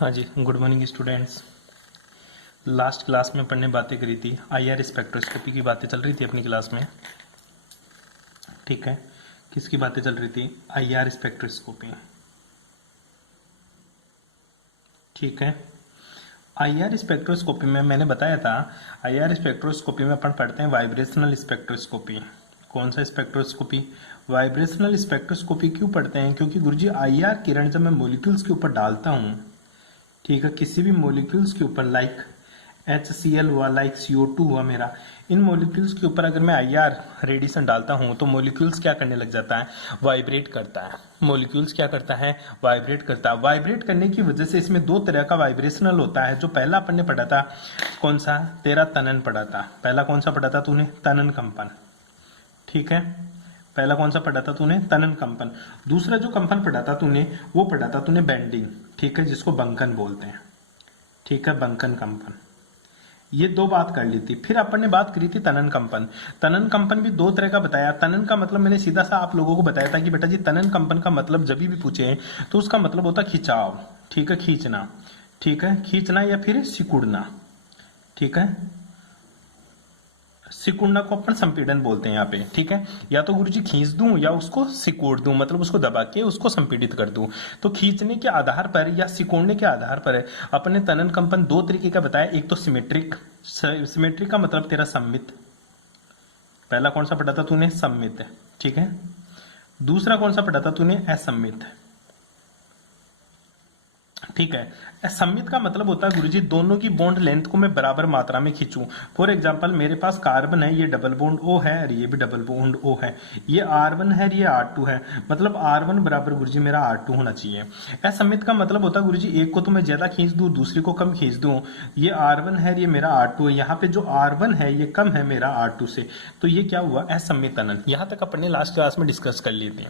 हाँ जी, good morning students. Last class में पढ़ने बातें करी थी, आईआर स्पेक्ट्रोस्कोपी की बातें चल रही थी अपनी क्लास में। ठीक है, किसकी बातें चल रही थी? IR spectroscopy. ठीक है, आईआर स्पेक्ट्रोस्कोपी में मैंने बताया था, आईआर स्पेक्ट्रोस्कोपी में अपन पढ़ते हैं वाइब्रेशनल स्पेक्ट्रोस्कोपी। कौन सा स्पेक्ट्रोस्कोपी? Vibrational spectroscopy. क्यों पढ़ते हैं? क्योंकि गुरुजी आईआर किरण जब मैं मॉलिक्यूल्स के ऊपर डालता हूँ, ठीक है, किसी भी मॉलिक्यूल्स के ऊपर लाइक HCl हुआ, लाइक CO2 हुआ मेरा, इन मॉलिक्यूल्स के ऊपर अगर मैं आईआर रेडिएशन डालता हूं तो मॉलिक्यूल्स क्या करने लग जाता है? वाइब्रेट करता है। मॉलिक्यूल्स क्या करता है? वाइब्रेट करता है। वाइब्रेट करने की वजह से इसमें दो तरह का वाइब्रेशनल होता है। जो पहला अपन ने पढ़ा था, कौन सा? तेरा तनन पढ़ा था। पहला कौन सा पढ़ा था तूने? तनन कंपन। ठीक है, पहला कौन सा पढ़ा था तूने? तनन कंपन। दूसरा जो कंपन पढ़ा था तूने, वो पढ़ा था तूने बेंडिंग। ठीक है, जिसको बंकन बोलते हैं। ठीक है, बंकन कंपन। ये दो बात कर ली थी। फिर अपन ने बात करी थी तनन कंपन। तनन कंपन भी दो तरह का बताया। तनन का मतलब मैंने सीधा सा आप लोगों को बताया था कि बेटा जी तनन कंपन का मतलब जब भी पूछे तो उसका मतलब होता है खिंचाव। ठीक है, खींचना। ठीक है, खींचना या फिर सिकुड़ना। ठीक है, सिकुड़ना को अपन संपीड़न बोलते हैं यहाँ पे। ठीक है, या तो गुरुजी खींच दूं या उसको सिकुड़ दूं, मतलब उसको दबा के उसको संपीड़ित कर दूं। तो खींचने के आधार पर या सिकुड़ने के आधार पर अपने तनन कंपन दो तरीके का बताया। एक तो सिमेट्रिक। सिमेट्रिक का मतलब तेरा सममित। पहला कौन सा पढ़ा था तूने? सममित। ठीक है, दूसरा कौन सा पढ़ा था तूने? असममित। ठीक है, असममित का मतलब होता है गुरुजी दोनों की बॉन्ड लेंथ को मैं बराबर मात्रा में खींचूं। फॉर एग्जांपल मेरे पास कार्बन है, ये डबल बॉन्ड O है और ये भी डबल बॉन्ड O है। ये R1 है, ये R2 है, मतलब R1 बराबर गुरुजी मेरा R2 होना चाहिए। असममित का मतलब होता है गुरुजी एक को तो मैं ज्यादा खींच दूं, दूसरे को कम खींच दूं। ये R1 है, ये मेरा R2 है, यहाँ पे जो R1 है ये कम है मेरा R2 से, तो ये क्या हुआ? असममित तनन। यहाँ तक अपन ने लास्ट क्लास में डिस्कस कर लिए थे।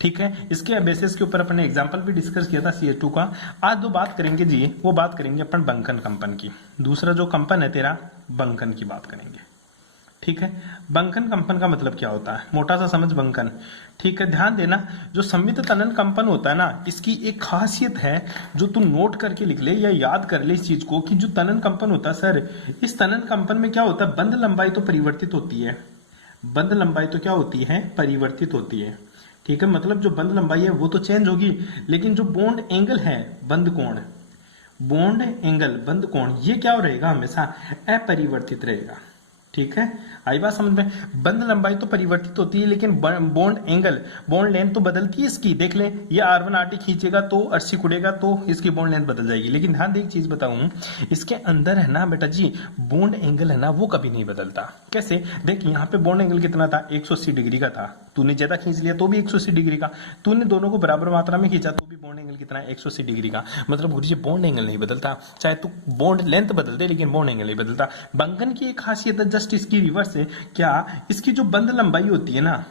ठीक है, इसके बेसिस के ऊपर अपन ने एग्जाम्पल भी डिस्कस किया था CO2 का। आज जो बात करेंगे जी, वो बात करेंगे अपन बंकन कंपन की। दूसरा जो कंपन है तेरा, बंकन की बात करेंगे। ठीक है, बंकन कंपन का मतलब क्या होता है? मोटा सा समझ बंकन। ठीक है, ध्यान देना, जो संमित तनन कंपन होता है ना, इसकी एक खासियत है जो तू नोट करके लिख ले या याद कर ले इस चीज को, कि जो तनन कंपन होता है सर, इस तनन कंपन में क्या होता है? बंध लंबाई तो परिवर्तित होती है। बंध लंबाई तो क्या होती है? परिवर्तित होती है। ठीक है, मतलब जो बंध लंबाई है वो तो चेंज होगी, लेकिन जो बॉन्ड एंगल है, बंध कोण, बॉन्ड एंगल, बंध कोण, ये क्या रहेगा? हमेशा अपरिवर्तित रहेगा। ठीक है, आई बात समझ में? बंध लंबाई तो परिवर्तित होती है, लेकिन बॉन्ड एंगल, बॉन्ड लेंथ तो बदलती है इसकी। देख ले, ये R1 RT खींचेगा तो और सिकुड़ेगा तो इसकी बॉन्ड लेंथ बदल जाएगी। लेकिन ध्यान दे एक चीज बताऊं, इसके अंदर है ना बेटा जी, बॉन्ड एंगल है ना वो कभी नहीं बदलता। कैसे? देख, यहाँ पे बॉन्ड एंगल कितना था? 180 डिग्री का था। तूने ज्यादा खींच लिया तो भी 180 डिग्री का, तूने दोनों को बराबर मात्रा में खींचा तो भी बॉन्ड एंगल कितना है? 180 डिग्री का। मतलब गुरुजी बॉन्ड एंगल नहीं बदलता, चाहे तू बॉन्ड लेंथ बदल दे लेकिन बॉन्ड एंगल नहीं बदलता। बंकन की एक खासियत है जस्ट इसकी रिवर्स है। क्या? इसकी जो बंध लंबाई होती है ना,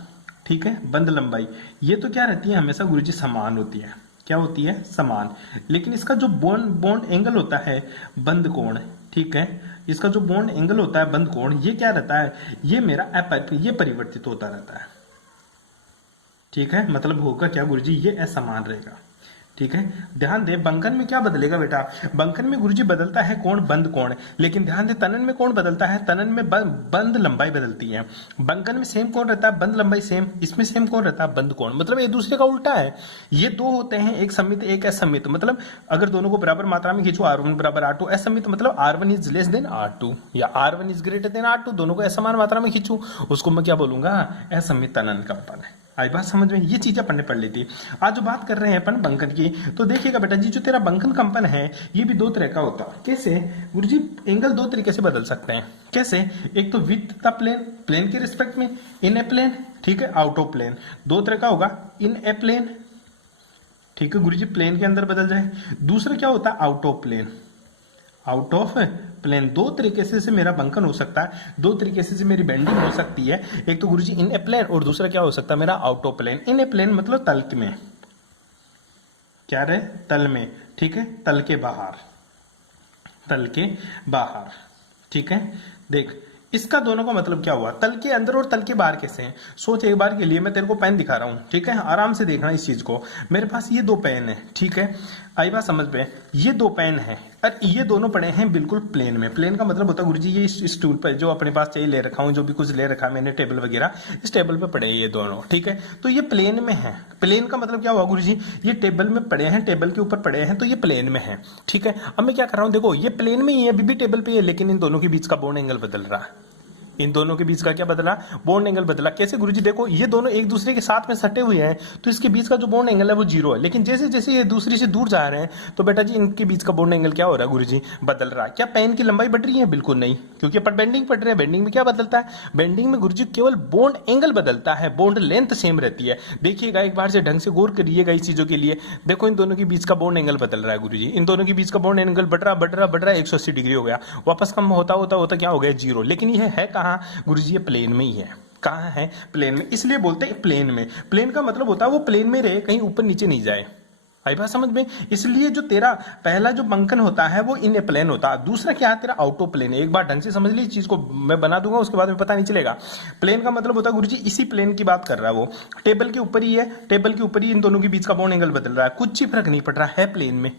ठीक है, बंध लंबाई, ये तो क्या रहती है? हमेशा गुरुजी समान होती है। क्या होती है? समान। लेकिन इसका जो बॉन्ड बॉन्ड एंगल होता है, बंध कोण, ठीक है, इसका जो बॉन्ड एंगल होता है, बंध कोण, ये क्या रहता है? ये मेरा ये परिवर्तित होता रहता है। ठीक है, मतलब होगा क्या गुरुजी? ये असमान रहेगा। ठीक है, ध्यान दे, बंकन में क्या बदलेगा बेटा? बंकन में गुरुजी बदलता है कोण, बंद कोण। लेकिन ध्यान दे, तनन में कौन बदलता है? तनन में बंद लंबाई बदलती है। बंकन में सेम कौन रहता है? बंद लंबाई सेम। इसमें सेम कौन रहता है? बंद कोण। मतलब एक दूसरे का उल्टा है। ये दो होते हैं, एक सममित एक असममित। मतलब अगर दोनों को बराबर मात्रा में खींचो, R1 बराबर R2। असममित मतलब R1 is less than R2 या R1 is greater than R2, दोनों को असमान मात्रा में खींचू, उसको मैं क्या बोलूंगा? असममित तनन कंपन है। आई बात समझ में? ये चीजें अपन ने पढ़ ली थी। आज जो बात कर रहे हैं अपन बंकन की, तो देखिएगा बेटा जी, जो तेरा बंकन कंपन है ये भी दो तरह का होता है। कैसे गुरुजी? एंगल दो तरीके से बदल सकते हैं। कैसे? एक तो विथ द प्लेन, प्लेन के रिस्पेक्ट में, इन ए प्लेन, ठीक है, आउट ऑफ प्लेन। दो तरह का होगा, इन ए प्लेन, ठीक है गुरुजी, प्लेन के अंदर बदल जाए। दूसरा क्या होता है? Out of plane. Out of plane. दो तरीके से मेरा बंकन हो सकता है, दो तरीके से मेरी बेंडिंग हो सकती है। एक तो गुरुजी इन ए प्लेन, और दूसरा क्या हो सकता है मेरा? Out of plane. In a plane मतलब तल में, क्या रहे? तल में। ठीक है, तल के बाहर, तल के बाहर। ठीक है, देख, इसका दोनों का मतलब क्या हुआ, तल के अंदर और तल के बाहर कैसे हैं। सोच एक बार के लिए, मैं तेरे को पेन दिखा रहा हूं, ठीक है, आराम से देखना इस चीज को। मेरे पास ये दो पेन है, ठीक है, आई बात समझ में, ये दो पेन है और ये दोनों पड़े हैं बिल्कुल प्लेन में। प्लेन का मतलब होता है गुरुजी ये इस स्टूल पर जो अपने पास चाहिए ले रखा हूँ, जो भी कुछ ले रखा है मैंने टेबल वगैरह, इस टेबल पे पड़े हैं ये दोनों, ठीक है। तो ये प्लेन में है। प्लेन का मतलब क्या हुआ गुरुजी, ये टेबल में पड़े हैं, टेबल के ऊपर पड़े हैं, तो ये प्लेन में है, ठीक है। अब मैं क्या कर रहा हूँ, देखो ये प्लेन में ही है, अभी भी टेबल पे है, लेकिन इन दोनों के बीच का बॉन्ड एंगल बदल रहा है। इन दोनों के बीच का क्या बदला, बॉन्ड एंगल बदला। कैसे गुरुजी, देखो ये दोनों एक दूसरे के साथ में सटे हुए हैं, तो इसके बीच का जो बॉन्ड एंगल है वो जीरो है। लेकिन जैसे जैसे ये दूसरे से दूर जा रहे हैं, तो बेटा जी इनके बीच का बॉन्ड एंगल क्या हो रहा है गुरुजी, बदल रहा है। क्या पेन की लंबाई बढ़ रही है, बिल्कुल नहीं, क्योंकि अपन बेंडिंग पढ़ रहे हैं। बेंडिंग में क्या बदलता है, बेंडिंग में गुरुजी केवल बॉन्ड एंगल बदलता है, बॉन्ड लेंथ सेम रहती है। देखिएगा एक बार से ढंग से गौर करिएगा इस चीजों के लिए। देखो इन दोनों के बीच का बॉन्ड एंगल बदल रहा है गुरुजी, इन दोनों के बीच का बॉन्ड एंगल बढ़ रहा बढ़ रहा बढ़ रहा 180 डिग्री हो गया, वापस कम होता होता होता क्या हो गया, जीरो। लेकिन यह है कहाँ गुरुजी, ये प्लेन में ही है। कहाँ है, प्लेन में, इसलिए बोलते हैं प्लेन में। प्लेन का मतलब होता है वो प्लेन में रहे, कहीं ऊपर नीचे नहीं जाए। आई बात समझ में। इसलिए जो तेरा पहला जो बंकन होता है वो इन ए प्लेन होता है, दूसरा क्या है तेरा आउट ऑफ प्लेन है। एक बार ढंग से समझ ली इस चीज को, मैं बना दूंगा उसके बाद में पता नहीं चलेगा। प्लेन का मतलब होता है गुरुजी इसी प्लेन की बात कर रहा है वो, टेबल के ऊपर ही है, टेबल के ऊपर ही इन दोनों के बीच का बॉन्ड एंगल बदल रहा है, कुछ ही फर्क नहीं पड़ रहा है प्लेन में।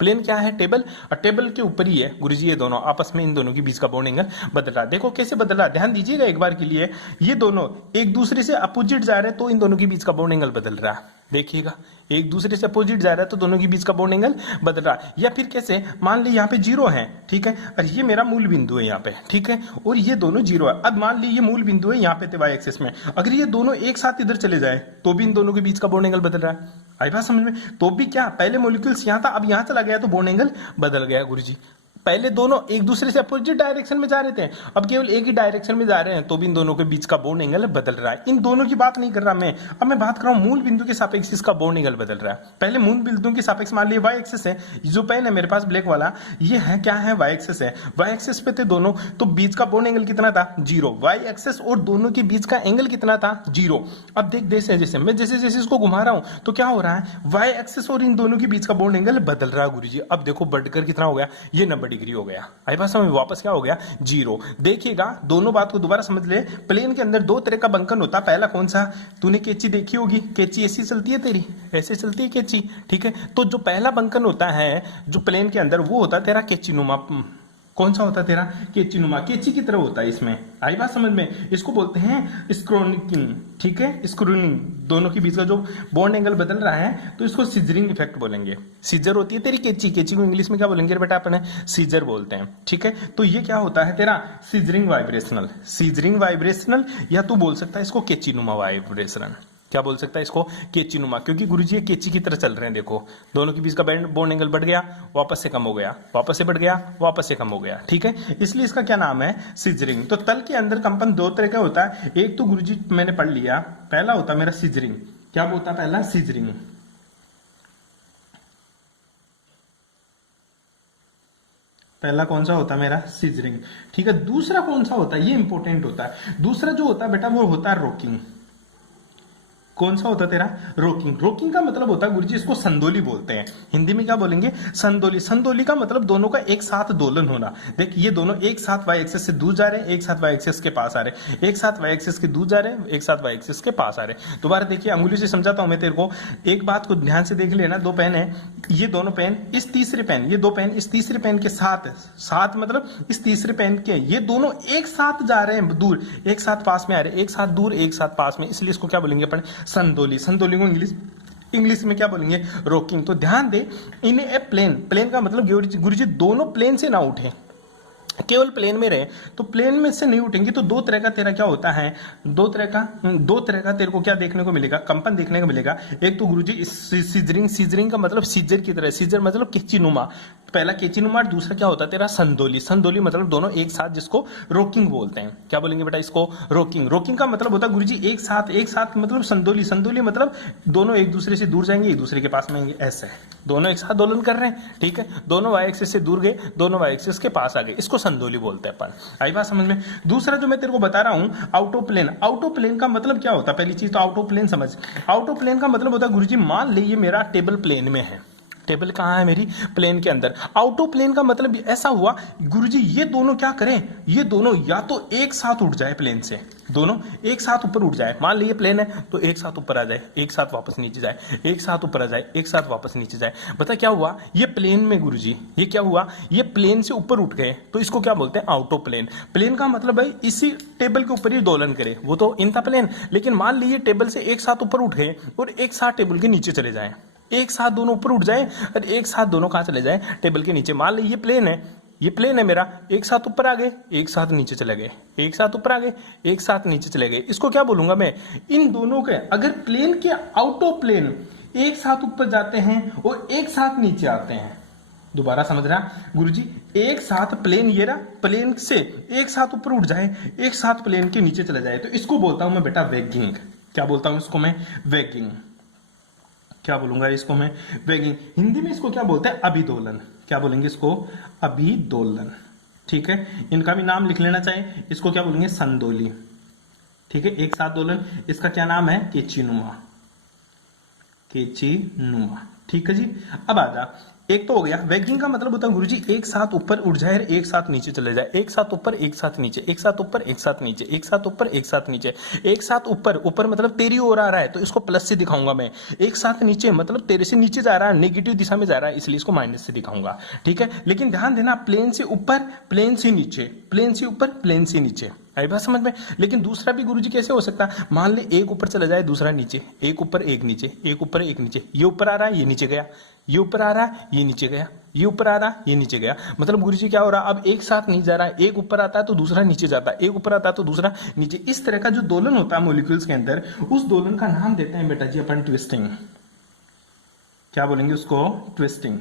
प्लेन क्या है, टेबल, और टेबल के ऊपर ही है गुरुजी ये दोनों, आपस में इन दोनों के बीच का बॉन्ड एंगल बदल रहा है। देखो कैसे बदल रहा है, ध्यान दीजिएगा एक बार के लिए। ये दोनों एक दूसरे से अपोजिट जा रहे हैं, तो इन दोनों के बीच का बॉन्ड एंगल बदल रहा है। देखिएगा एक दूसरे से अपोजिट जा रहा है तो दोनों के बीच का बॉन्ड एंगल बदल रहा है। या फिर कैसे, मान ली यहाँ पे जीरो है, ठीक है, और ये मेरा मूल बिंदु है यहाँ पे, ठीक है, और ये दोनों जीरो है। अब मान ली ये मूल बिंदु है यहाँ पे वाई एक्सिस में, अगर ये दोनों एक साथ इधर चले जाए तो भी इन दोनों के बीच का बॉन्ड एंगल बदल रहा है। आई बात समझ में। तो भी क्या, पहले मॉलिक्यूल्स यहाँ था, अब यहाँ चला गया तो बॉन्ड एंगल बदल गया गुरुजी। पहले दोनों एक दूसरे से अपोजिट डायरेक्शन में जा रहे थे, अब केवल एक ही डायरेक्शन में जा रहे हैं, तो भी इन दोनों के बीच का बॉन्ड एंगल बदल रहा है। इन दोनों की बात नहीं कर रहा मैं, अब मैं बात कर रहा हूं मूल बिंदु के सापेक्ष इसका बॉन्ड एंगल बदल रहा है। पहले मूल बिंदु के सापेक्ष मान लिया वाई एक्सिस है, जो पेन है मेरे पास ब्लैक वाला, ये है क्या है, वाई एक्सिस है। वाई एक्सिस पे थे दोनों, तो बीच का बॉन्ड एंगल कितना था, जीरो। वाई एक्सिस और दोनों के बीच का एंगल कितना था, जीरो। अब देख जैसे जैसे मैं जैसे जैसे इसको घुमा रहा हूं तो क्या हो रहा है, वाई एक्सिस और इन दोनों के बीच का बॉन्ड एंगल बदल रहा है गुरुजी। अब देखो बढ़कर कितना हो गया, ये 90 डिग्री हो गया। आई बात समझ में, वापस क्या हो गया, जीरो। देखिएगा दोनों बात को दोबारा समझ ले। प्लेन के अंदर दो तरह का बंकन होता है, पहला कौन सा, तूने कैंची देखी होगी, कैंची ऐसी चलती है तेरी, ऐसे चलती है कैंची, ठीक है। तो जो पहला बंकन होता है जो प्लेन के अंदर, वो होता है तेरा कैंची नुमा। कौन सा होता है तेरा, कैंची नुमा, कैंची की तरह होता है इसमें। आई बात समझ में, इसको बोलते हैं स्क्रोनिंग, ठीक है, स्क्रूनिंग। दोनों के बीच का जो बॉन्ड एंगल बदल रहा है तो इसको सीजरिंग इफेक्ट बोलेंगे। सीजर होती है तेरी कैंची, कैंची को इंग्लिश में क्या बोलेंगे बेटा अपने, सीजर बोलते हैं, ठीक है। तो ये क्या होता है तेरा सीजरिंग वाइब्रेशनल, सीजरिंग वाइब्रेशनल, या तू बोल सकता है इसको कैंची नुमा वाइब्रेशनल। क्या बोल सकता है इसको, कैंची नुमा, क्योंकि गुरुजी ये कैंची की तरह चल रहे हैं। देखो दोनों के बीच का बॉन्ड एंगल बढ़ गया, वापस से कम हो गया, वापस से बढ़ गया, वापस से कम हो गया, ठीक है। इसलिए इसका क्या नाम है, सीजरिंग। तो तल के अंदर कंपन दो तरह का होता है, एक तो गुरुजी मैंने पढ़ लिया, पहला होता है मेरा सीजरिंग। क्या बोलता है पहला, सीजरिंग। पहला कौन सा होता है मेरा, सीजरिंग, ठीक है। दूसरा कौन सा होता है, ये इंपॉर्टेंट होता है। दूसरा जो होता है बेटा वो होता है रॉकिंग। कौन सा होता है तेरा, रोकिंग। रोकिंग का मतलब होता है गुरुजी इसको संदोली बोलते हैं, हिंदी में क्या बोलेंगे, संदोली। संदोली का मतलब दोनों का एक साथ दोलन होना। देख ये दोनों एक साथ वाई एक्सिस से दूर जा रहे हैं, एक साथ वाई एक्सिस के पास आ रहे हैं, एक साथ वाई एक्सिस के दूर जा रहे हैं, एक साथ वाई एक्सिस के पास आ रहे हैं। दोबारा देखिए अंगुली से समझाता हूं मैं तेरे को, एक बात को ध्यान से देख लेना। दो पेन है, ये दोनों पेन इस तीसरे पेन, ये दो पेन इस तीसरे पेन के साथ, साथ मतलब इस तीसरे पेन के, ये दोनों एक साथ जा रहे हैं दूर, एक साथ पास में आ रहे हैं, एक साथ दूर एक साथ पास में, इसलिए इसको क्या बोलेंगे अपन, संदोली। संदोली को इंग्लिश में क्या बोलेंगे, रोकिंग। तो ध्यान दे, इन ए प्लेन, प्लेन का मतलब गुरुजी दोनों प्लेन से ना उठे, केवल प्लेन में रहे, तो प्लेन में से नहीं उठेंगे तो दो तरह का तेरा क्या होता है, दो तरह का तेरे को क्या देखने को मिलेगा, कंपन देखने को मिलेगा। एक तो गुरुजी सीजरिंग, सीजरिंग का मतलब सीजर की तरह, सीजर मतलब कैंचीनुमा, पहला कैंचीनुमा, दूसरा क्या होता है तेरा संदोली। संदोली मतलब दोनों एक साथ, जिसको रोकिंग बोलते हैं। क्या बोलेंगे बेटा इसको, रोकिंग। रोकिंग का मतलब होता है गुरुजी एक साथ मतलब संदोली। संदोली मतलब दोनों एक दूसरे से दूर जाएंगे, एक दूसरे के पास में आएंगे, ऐसे दोनों एक साथ दोलन कर रहे हैं, ठीक है। दोनों वाई एक्सिस से दूर गए, दोनों वाई एक्सिस के पास आ गए, इसको संदोली बोलते हैं अपन। आई बात समझ में। दूसरा जो मैं तेरे को बता रहा हूं, out of plane. Out of plane का मतलब क्या होता है, पहली चीज तो आउट ऑफ प्लेन समझ। आउट ऑफ प्लेन का मतलब होता है गुरुजी मान लीजिए मेरा टेबल प्लेन में है, टेबल कहाँ है मेरी, प्लेन के अंदर। आउट ऑफ प्लेन का मतलब ऐसा हुआ गुरुजी ये दोनों क्या करें, ये दोनों या तो एक साथ उठ जाए प्लेन से, दोनों एक साथ ऊपर उठ जाए। मान लीजिए प्लेन है तो एक साथ ऊपर आ जाए, एक साथ वापस नीचे जाए, एक साथ ऊपर आ जाए, एक साथ वापस नीचे जाए। बता क्या हुआ, ये प्लेन में गुरुजी ये क्या हुआ, ये प्लेन से ऊपर उठ गए तो इसको क्या बोलते हैं, आउट ऑफ प्लेन। प्लेन का मतलब है इसी टेबल के ऊपर ही दोलन करे, वो तो इन था प्लेन, लेकिन मान लीजिए टेबल से एक साथ ऊपर उठ गए और एक साथ टेबल के नीचे चले जाए, एक साथ दोनों ऊपर उठ जाए और एक साथ दोनों कहां चले जाए, टेबल के नीचे। मान लीजिए प्लेन है, ये प्लेन है मेरा, एक साथ ऊपर आ गए, एक साथ नीचे चले गए, एक साथ ऊपर आ गए, एक साथ नीचे चले गए। इसको क्या बोलूंगा मैं, इन दोनों के अगर प्लेन के आउट ऑफ प्लेन एक साथ ऊपर जाते हैं और एक साथ नीचे आते हैं, दोबारा समझ रहा गुरुजी, एक साथ प्लेन ये रहा, प्लेन से एक साथ ऊपर उठ जाए, एक साथ प्लेन के नीचे चले जाए, तो इसको बोलता हूं मैं बेटा वेगिंग। क्या बोलता हूं इसको मैं, वेगिंग। क्या बोलूंगा इसको मैं, वेगिंग। हिंदी में इसको क्या बोलते हैं, अभिदोलन। क्या बोलेंगे इसको, अभिदोलन। ठीक है, इनका भी नाम लिख लेना चाहिए, इसको क्या बोलेंगे, संदोली। ठीक है, एक साथ दोलन, इसका क्या नाम है, केचिनुमा, केचिनुमा। ठीक है जी। अब आजा, एक तो हो गया, वेगिंग का मतलब होता है गुरुजी एक साथ ऊपर उठ जाए, एक साथ नीचे चले जाए, एक साथ ऊपर एक साथ नीचे, एक साथ ऊपर एक साथ नीचे, एक साथ ऊपर एक साथ नीचे, एक साथ ऊपर, ऊपर मतलब तेरी ओर आ रहा है तो इसको प्लस से दिखाऊंगा मैं, एक साथ नीचे मतलब तेरे से नीचे जा रहा है, नेगेटिव दिशा में जा रहा है, इसलिए इसको माइनस से दिखाऊंगा। ठीक है, लेकिन ध्यान देना, प्लेन से ऊपर, प्लेन से नीचे, प्लेन से ऊपर, प्लेन से नीचे, आई बात समझ में। लेकिन दूसरा भी गुरुजी कैसे हो सकता है, मान ले एक ऊपर चला जाए, दूसरा नीचे, एक ऊपर एक नीचे, एक ऊपर एक नीचे, ये ऊपर आ रहा है, ये नीचे गया, ये ऊपर आ रहा है, ये नीचे गया, ये ऊपर आ रहा है, ये नीचे गया। मतलब गुरुजी क्या हो रहा है, अब एक साथ नहीं जा रहा है, एक ऊपर आता है तो दूसरा नीचे जाता है, एक ऊपर आता है तो दूसरा नीचे। इस तरह का जो दोलन होता है मॉलिक्यूल्स के अंदर, उस दोलन का नाम देते हैं बेटा जी अपन ट्विस्टिंग। क्या बोलेंगे उसको, ट्विस्टिंग।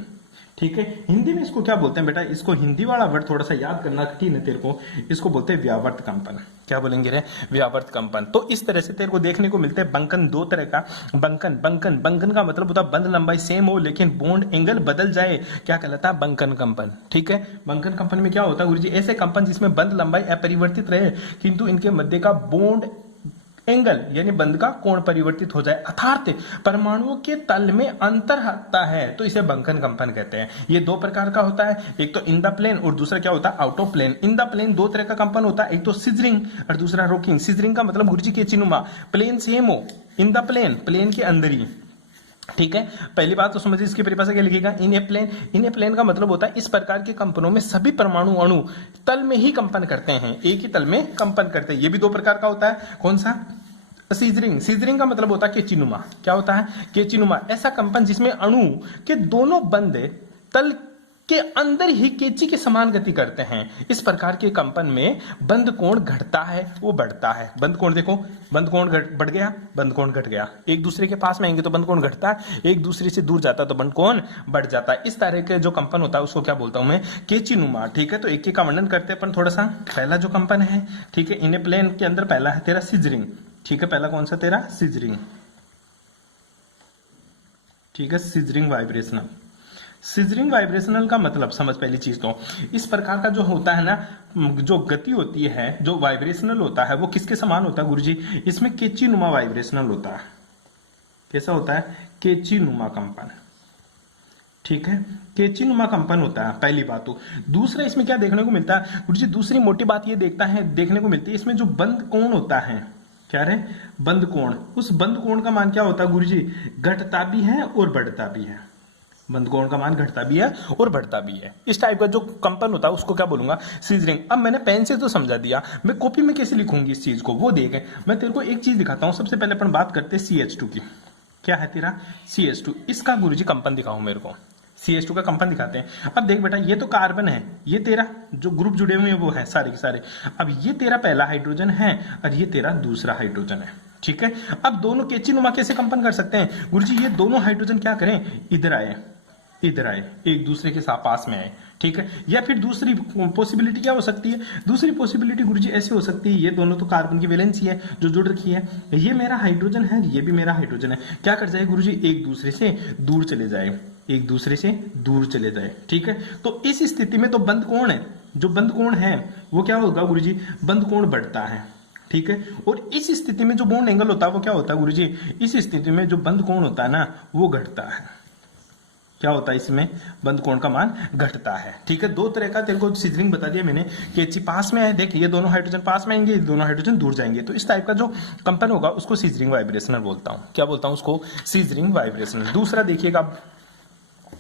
ठीक है, हिंदी में इसको क्या बोलते हैं बेटा, इसको हिंदी वाला वर्ड थोड़ा सा याद करना कठिन है तेरे को, इसको बोलते हैं व्यावर्त कंपन। क्या बोलेंगे रे, व्यावर्त कंपन। तो इस तरह से तेरे को देखने को मिलते हैं बंकन, दो तरह का बंकन। बंकन, बंकन का मतलब होता है बंद लंबाई सेम हो लेकिन बॉन्ड एंगल बदल जाए, क्या कहलाता है, बंकन कंपन। ठीक है, बंकन कंपन में क्या होता है गुरुजी, ऐसे कंपन जिसमें बंद लंबाई अपरिवर्तित रहे किंतु इनके मध्य का बॉन्ड एंगल यानी बंध का कोण परिवर्तित हो जाए, अर्थात परमाणुओं के तल में अंतर आता है, तो इसे बंकन कंपन कहते हैं। ये दो प्रकार का होता है, एक तो इन द प्लेन और दूसरा क्या होता है, out of plane. In the plane दो तरह का कंपन होता है, एक तो सिजरिंग और दूसरा रॉकिंग। सिजरिंग का मतलब गुरुजी के चिनुमा, प्लेन सेम हो, इन द प्लेन, प्लेन के अंदर ही। ठीक है, पहली बात तो समझिए, इसकी परिभाषा क्या लिखेगा, इन a plane. In a plane का मतलब होता है इस प्रकार के कंपनों में सभी परमाणु अणु तल में ही कंपन करते हैं, एक ही तल में कंपन करते हैं। ये भी दो प्रकार का होता है, कौन सा, सीजरिंग। सीजरिंग का मतलब होता है केचिनुमा। क्या होता है, केचिनुमा, ऐसा कंपन जिसमें अणु के दोनों बंद तल के अंदर ही केची के समान गति करते हैं। इस प्रकार के कंपन में बंद कोण घटता है, वो बढ़ता है। बंद कोण देखो, बंद कोण बढ़ गया, बंद कोण घट गया। एक दूसरे के पास में आएंगे तो बंद कोण घटता है, एक दूसरे से दूर जाता है तो बंद कोण बढ़ जाता है। इस तरह के जो कंपन होता है उसको क्या बोलता हूं मैं, केचिनुमा। ठीक है, तो एक का वर्णन करते हैं अपन थोड़ा सा। पहला जो कंपन है, ठीक है, इन प्लेन के अंदर पहला है तेरा सिजरिंग। ठीक है, पहला कौन सा तेरा, सिजरिंग। ठीक है, सिजरिंग वाइब्रेशनल। सिजरिंग वाइब्रेशनल का मतलब समझ पहली चीज तो, इस प्रकार का जो होता है ना, जो गति होती है, जो वाइब्रेशनल होता है, वो किसके समान होता है गुरुजी, इसमें केचिनुमा वाइब्रेशनल होता है। कैसा होता है, केचिनुमा कंपन। ठीक है, केचिनुमा कंपन होता है, पहली बात तो। दूसरा इसमें क्या देखने को मिलता है गुरुजी, दूसरी मोटी बात ये देखने को मिलती है, इसमें जो बंद कोण होता है, क्या है, बंद कोण। उस बंद कोण का मान क्या होता है गुरुजी, घटता भी है और बढ़ता भी है। बंद कोण का मान घटता भी है और बढ़ता भी है। इस टाइप का जो कंपन होता है उसको क्या बोलूंगा, सीजरिंग। अब मैंने पेन से तो समझा दिया, मैं कॉपी में कैसे लिखूंगी इस चीज को, वो देखें। मैं तेरे को एक चीज दिखाता हूं। सबसे पहले अपन बात करते हैं CH2 की। क्या है तेरा, CH2। इसका गुरुजी कंपन दिखाओ मेरे को, CH2 का कंपन दिखाते हैं। अब देख बेटा, ये तो कार्बन है, ये तेरा जो ग्रुप जुड़े हुए हैं वो है सारे के सारे। अब ये तेरा पहला हाइड्रोजन है और ये तेरा दूसरा हाइड्रोजन है। ठीक है, अब दोनों केचिनुमा कैसे कंपन कर सकते हैं गुरुजी, ये दोनों हाइड्रोजन क्या करें, इधर आए, इधर आए, एक दूसरे के साथ पास में आए। ठीक है, या फिर दूसरी पॉसिबिलिटी क्या हो सकती है, दूसरी पॉसिबिलिटी गुरुजी ऐसी हो सकती है, ये दोनों तो कार्बन की वैलेंसी है जो जुड़ रखी है, ये मेरा हाइड्रोजन है, ये भी मेरा हाइड्रोजन है, क्या कर जाए गुरुजी, एक दूसरे से दूर चले जाए, एक दूसरे से दूर चले जाए। ठीक है, तो इस स्थिति में तो बंद कोण है, जो बंद कोण है वो क्या होगा गुरुजी, बंद कोण बढ़ता है। ठीक है, और इस स्थिति में जो बॉन्ड एंगल होता है वो क्या होता है गुरुजी, इस स्थिति में जो बंद कोण होता है ना वो घटता है। क्या होता है इसमें, बंद कोण का मान घटता है। ठीक है, दो तरह का तेरे को सीजरिंग बता दिया मैंने कि H पास में है, देख ये दोनों हाइड्रोजन पास में आएंगे, ये दोनों हाइड्रोजन दूर जाएंगे, तो इस टाइप का जो कंपन होगा उसको सीजरिंग वाइब्रेशनल बोलता हूं। क्या बोलता हूं उसको, सीजरिंग वाइब्रेशनल। दूसरा देखिएगा,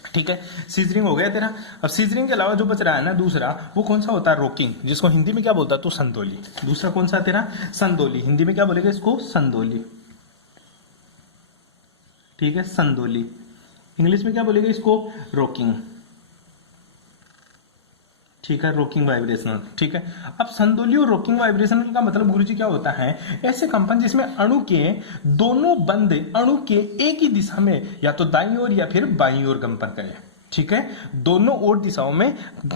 ठीक है, सीजरिंग हो गया तेरा। अब सीजरिंग के अलावा जो बच रहा है ना दूसरा, वो कौन सा होता है, रोकिंग, जिसको हिंदी में क्या बोलता है तो संदोली। दूसरा कौन सा तेरा, संदोली, हिंदी में क्या बोलेगा इसको, संदोली। ठीक है, संदोली, इंग्लिश में क्या बोलेगा इसको, रोकिंग। ठीक है, रोकिंग वाइब्रेशनल। ठीक है, अब संदोली और रोकिंग वाइब्रेशनल का मतलब गुरुजी क्या होता है, ऐसे कंपन जिसमें अणु के दोनों बंद अणु के एक ही दिशा में या तो दाईं ओर या फिर बाईं ओर कंपन करें। ठीक है, दोनों ओर दिशाओं में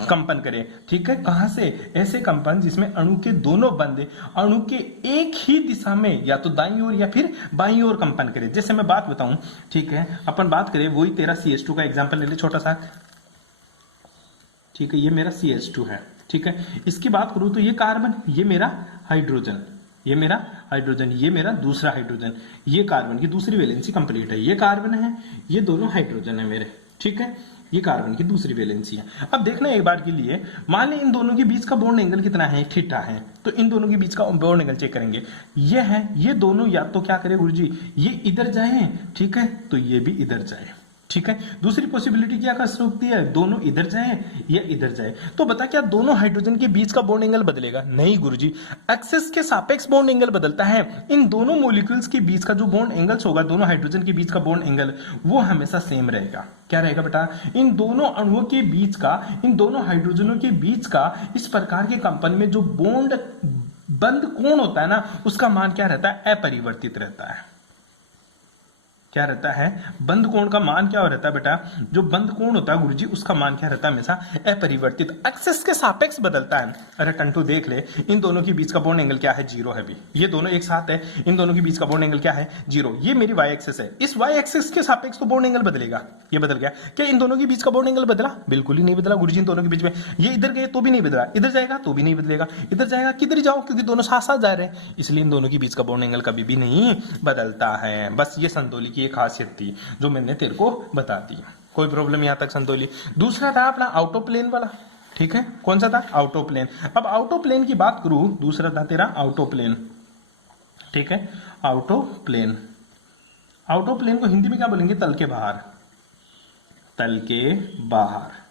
कंपन करें। ठीक है, कहां से, ऐसे कंपन जिसमें अणु के दोनों बंद अणु के एक ही दिशा में या तो दाईं ओर या फिर बाईं ओर कंपन करें। जैसे मैं बात बताऊं, ठीक है, अपन बात करें वही तेरा CH2 का एग्जांपल ले ले छोटा सा। ठीक है, ये मेरा CH2 है। ठीक है, इसकी बात करूं तो ये कार्बन, ये मेरा हाइड्रोजन, ये मेरा हाइड्रोजन, ये मेरा दूसरा हाइड्रोजन, ये कार्बन की दूसरी वैलेंसी कंप्लीट है, ये कार्बन है, ये दोनों हाइड्रोजन है मेरे। ठीक है, ये कार्बन की दूसरी वैलेंसी है। अब देखना एक बार के लिए, मान लें इन दोनों के बीच का बॉन्ड एंगल कितना है, थीटा है, तो इन दोनों के बीच का बॉन्ड एंगल चेक करेंगे। ये है, ये दोनों या तो क्या करे गुरुजी, ये इधर जाए, ठीक है, तो ये भी इधर जाए। ठीक है, दूसरी पॉसिबिलिटी क्या कर सकती है, दोनों इधर जाए या इधर जाए। तो बता क्या दोनों हाइड्रोजन के बीच का बॉन्ड एंगल बदलेगा, नहीं गुरुजी, एक्सिस के सापेक्ष बॉन्ड एंगल बदलता है। इन दोनों मॉलिक्यूल्स के बीच का जो बॉन्ड एंगल्स होगा, दोनों हाइड्रोजन के बीच का बॉन्ड एंगल, वो हमेशा सेम रहेगा। क्या रहेगा बेटा, इन दोनों अणुओं के बीच का, इन दोनों हाइड्रोजनों के बीच का इस प्रकार के कंपन में जो बॉन्ड बंद कोण होता है ना, उसका मान क्या रहता है, अपरिवर्तित रहता है। क्या रहता है, बंद कोण का मान क्या रहता है बेटा, जो बंद कोण होता है गुरुजी, उसका मान क्या रहता है, हमेशा अपरिवर्तित, एक्सिस के सापेक्ष बदलता है। अरे टंटू देख ले, इन दोनों के बीच का बॉन्ड एंगल क्या है, 0 है भी, ये दोनों एक साथ है, इन दोनों के बीच का बॉन्ड एंगल क्या है, 0। ये मेरी वाई एक्सिस है, इस वाई एक्सिस के सापेक्ष तो बॉन्ड एंगल बदलेगा, ये बदल गया। क्या इन दोनों के बीच का बॉन्ड एंगल बदला, बिल्कुल ही नहीं बदला गुरुजी, इन दोनों के बीच में, ये इधर गए तो भी नहीं बदला, इधर जाएगा तो भी नहीं बदलेगा, इधर जाएगा किधर जाओ, क्योंकि दोनों साथ साथ जा रहे हैं, इसलिए इन दोनों के बीच का बॉन्ड एंगल कभी भी नहीं बदलता है। बस ये संतोली की एक खासियत थी जो मैंने तेरे को बता दी। कोई प्रॉब्लम यहां तक संतोली। दूसरा था अपना आउट ऑफ प्लेन वाला। ठीक है, कौन सा था, आउट ऑफ प्लेन। अब आउट ऑफ प्लेन की बात करूं, दूसरा था तेरा आउट ऑफ प्लेन। ठीक है, out of plane, out of plane को हिंदी में क्या बोलेंगे, तल के बाहर, तल के बाहर।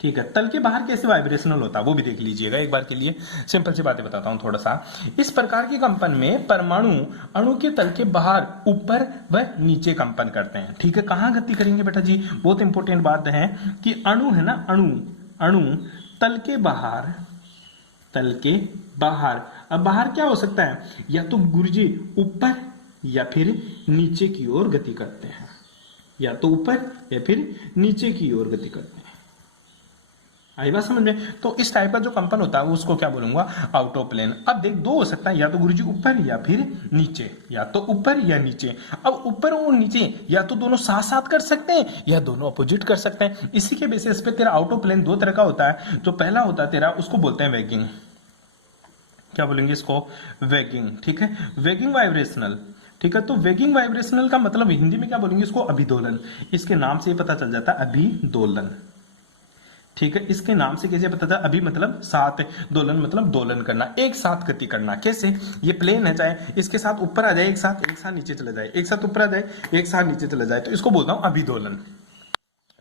ठीक है, तल के बाहर कैसे वाइब्रेशनल होता है वो भी देख लीजिएगा एक बार के लिए। सिंपल सी बातें बताता हूं थोड़ा सा। इस प्रकार के कंपन में परमाणु अणु के तल के बाहर, ऊपर व नीचे कंपन करते हैं। ठीक है, कहां गति करेंगे बेटा जी, बहुत इंपॉर्टेंट बात है कि अणु है ना, अणु तल के बाहर, तल के बाहर। अब बाहर क्या हो सकता है, या तो गुरुजी ऊपर या फिर नीचे की ओर गति करते हैं, या तो ऊपर या फिर नीचे की ओर गति करते हैं। आई बात समझ में। तो इस टाइप का जो कंपन होता है उसको क्या बोलूंगा, आउट ऑफ प्लेन। अब देख, दो हो सकता है, या तो गुरुजी ऊपर या फिर नीचे, या तो ऊपर या नीचे। अब ऊपर और नीचे या तो दोनों साथ साथ कर सकते हैं या दोनों अपोजिट कर सकते हैं। इसी के बेसिस पे तेरा आउट ऑफ प्लेन दो तरह का होता है। जो पहला होता है तेरा, उसको बोलते हैं वैगिंग। क्या बोलेंगे इसको, वैगिंग। ठीक है, वैगिंग वाइब्रेशनल। ठीक है, तो वैगिंग वाइब्रेशनल का मतलब हिंदी में क्या बोलेंगे इसको, अभिदोलन। इसके नाम से पता चल जाता है, अभिदोलन। ठीक है, इसके नाम से कैसे पता था, अभी मतलब साथ, दोलन मतलब दोलन करना, एक साथ गति करना। कैसे, ये प्लेन है, चाहे इसके साथ ऊपर आ जाए एक साथ नीचे चले जाए, एक साथ ऊपर आ जाए एक साथ नीचे चले जाए, तो इसको बोलता हूं अभिदोलन।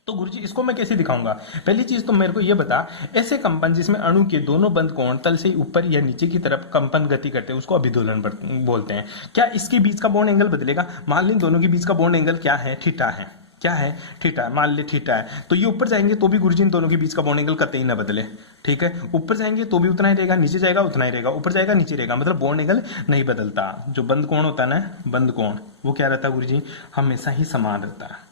तो गुरुजी इसको मैं कैसे दिखाऊंगा, पहली चीज तो मेरे को ये बता, ऐसे कंपन जिसमें अणु के दोनों बंद कोण तल से ऊपर या नीचे की तरफ कंपन गति करते हैं उसको अभिदोलन बोलते हैं। क्या इसके बीच का बॉन्ड एंगल बदलेगा, मान लें दोनों के बीच का बॉन्ड एंगल क्या है, थीटा है। क्या है, थीटा है, मान ले थीटा है, तो ये ऊपर जाएंगे तो भी गुरुजी इन दोनों के बीच का बॉन्ड एंगल कतई ना बदले। ठीक है, ऊपर जाएंगे तो भी उतना ही रहेगा, नीचे जाएगा उतना ही रहेगा, ऊपर जाएगा नीचे रहेगा, मतलब बॉन्ड एंगल नहीं बदलता। जो बंद कोण होता है ना, बंद कोण, वो क्या रहता है गुरुजी, हमेशा ही समान रहता है।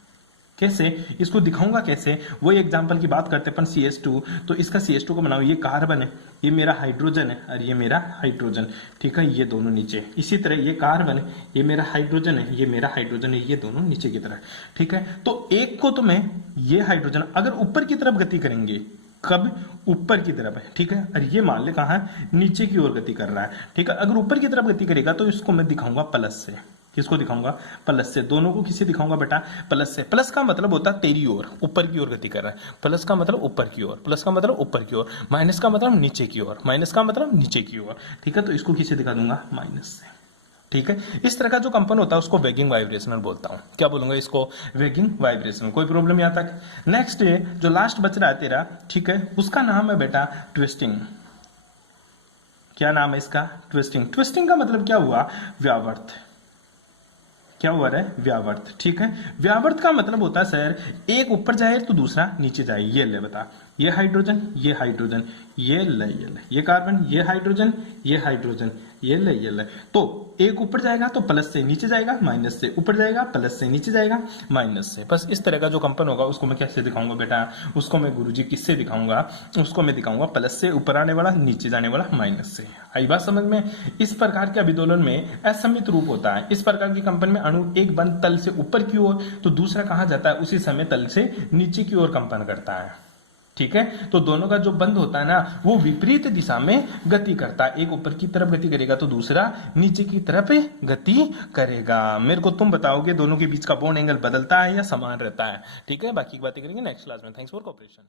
कैसे, इसको दिखाऊंगा कैसे, वो एग्जांपल की बात करते हैं अपन CH2। तो इसका CH2 को बनाओ, ये कार्बन है, ये मेरा हाइड्रोजन है और ये मेरा हाइड्रोजन। ठीक है, ये दोनों नीचे। इसी तरह ये कार्बन है, ये मेरा हाइड्रोजन है, ये मेरा हाइड्रोजन है, ये दोनों नीचे की तरफ। ठीक है, तो एक को तो मैं, ये हाइड्रोजन अगर ऊपर की तरफ गति करेंगे, कब, ऊपर की तरफ है। ठीक है, और ये मान ले कहां है, नीचे की ओर गति कर रहा है। ठीक है, अगर ऊपर की तरफ गति करेगा तो इसको मैं दिखाऊंगा प्लस से। किसको दिखाऊंगा? प्लस से। दोनों को किसे दिखाऊंगा बेटा? प्लस से। प्लस का मतलब होता है तेरी ओर, ऊपर की ओर गति कर रहा है। प्लस का मतलब ऊपर की ओर, प्लस का मतलब ऊपर की ओर, माइनस का मतलब नीचे की ओर, माइनस का मतलब नीचे की ओर। ठीक है, तो इसको किसे दिखा दूंगा? माइनस से। ठीक है, इस तरह का जो कंपन होता है उसको वेगिंग वाइब्रेशनल बोलता हूं। क्या बोलूंगा इसको? Weighing vibrational. कोई प्रॉब्लम यहां तक? नेक्स्ट जो लास्ट बच रहा है तेरा, ठीक है, उसका नाम है बेटा ट्विस्टिंग। क्या नाम है इसका? ट्विस्टिंग। ट्विस्टिंग का मतलब क्या हुआ? व्यावर्त। क्या हुआ रे? व्यावर्त। ठीक है, व्यावर्त का मतलब होता है सर, एक ऊपर जाए तो दूसरा नीचे जाए। ये ले बता, ये हाइड्रोजन, ये हाइड्रोजन, ये ले, ये कार्बन, ये हाइड्रोजन, ये हाइड्रोजन, ये ले। तो एक ऊपर जाएगा तो प्लस से, नीचे जाएगा माइनस से, ऊपर जाएगा प्लस से, नीचे जाएगा माइनस से। बस इस तरह का जो कंपन होगा उसको मैं कैसे दिखाऊंगा बेटा? उसको मैं गुरुजी किससे दिखाऊंगा? उसको मैं दिखाऊंगा प्लस से, ऊपर आने वाला, नीचे जाने वाला माइनस से। आई बात समझ में? इस प्रकार के अभिदोलन में असममित रूप होता है। इस प्रकार की कंपन में अणु एक बंद तल से ऊपर की ओर तो दूसरा कहां जाता है? उसी समय तल से नीचे की ओर कंपन करता है। ठीक है, तो दोनों का जो बंद होता है ना, वो विपरीत दिशा में गति करता है। एक ऊपर की तरफ गति करेगा तो दूसरा नीचे की तरफ गति करेगा। मेरे को तुम बताओगे दोनों के बीच का बॉन्ड एंगल बदलता है या समान रहता है? ठीक है, बाकी की बातें करेंगे नेक्स्ट क्लास में। Thanks for cooperation.